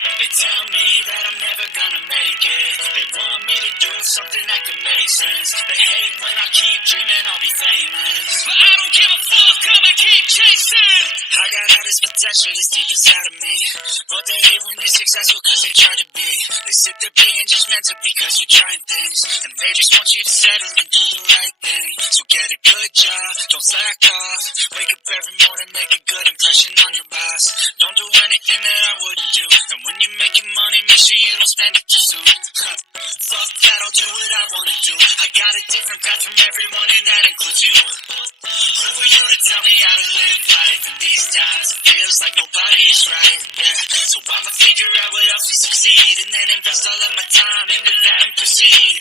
They tell me that I'm never gonna make it. They want me to do something that could make sense. They hate when I keep dreaming I'll be famous, but I don't give a fuck, I'ma keep chasing. I got all this potential that's deep inside of me, but they hate when you're successful cause they try to be. They sit there being judgmental because you're trying things, and they just want you to settle and do the right thing. So get a good job, don't slack off. Wake up every morning, make a good impression on your boss. Don't do anything that I wouldn't do, and when you're making money, make sure you don't spend it too soon. Fuck that, I'll do what I wanna do. I got a different path from everyone, and that includes you. Who are you to tell me how to live life? In these times, it feels like nobody is right, yeah. So I'ma figure out what else will succeed, and then invest all of my time into that and proceed.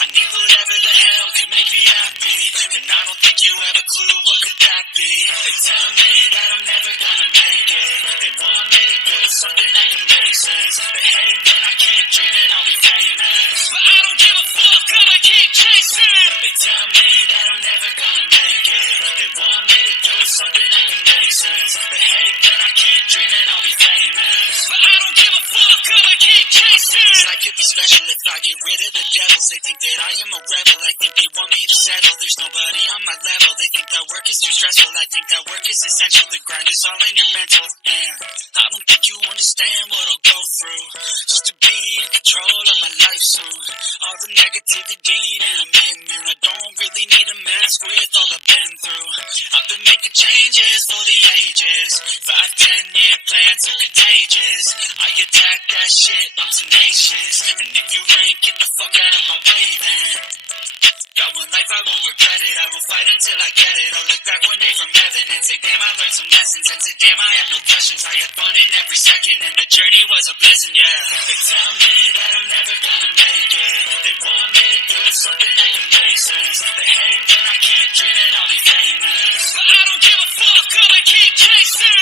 I need whatever the hell could make me happy, and I don't think you have a clue what could that be. They tell me that I'm never gonna make it. They want me to do something that can make sense. They hate when I keep dreaming I'll be famous, but I don't give a fuck, I'ma keep chasing. They tell me that I'm never gonna make it. They want me to do something that can make sense. They hate when I keep dreaming I'll be famous, but I don't give a fuck, I'ma keep chasing. This life could be special if I get rid of the devils. They think that I am a rebel, I think they want me to settle. There's nobody on my level. They think that work is too stressful, I think that work is essential. The grind is all in your mental, and I don't think you understand what I'll go through just to be in control of my life soon. All the negativity that I'm in, man, I don't really need a mask with all I've been through. I've been making changes for the ages. 5-10 year plans are contagious. I attack that shit, I'm tenacious, and if you ain't, get the fuck out of my way, man. Got one life, I won't regret it. I will fight until I get it. I'll look back one day from heaven and say, damn, I learned some lessons. And say, damn, I have no questions. I had fun in every second, and the journey was a blessing, yeah. They tell me that I'm never gonna make it. They want me to do something that can make sense. They hate when I keep dreaming I'll be famous, but I don't give a fuck, I'ma keep chasing.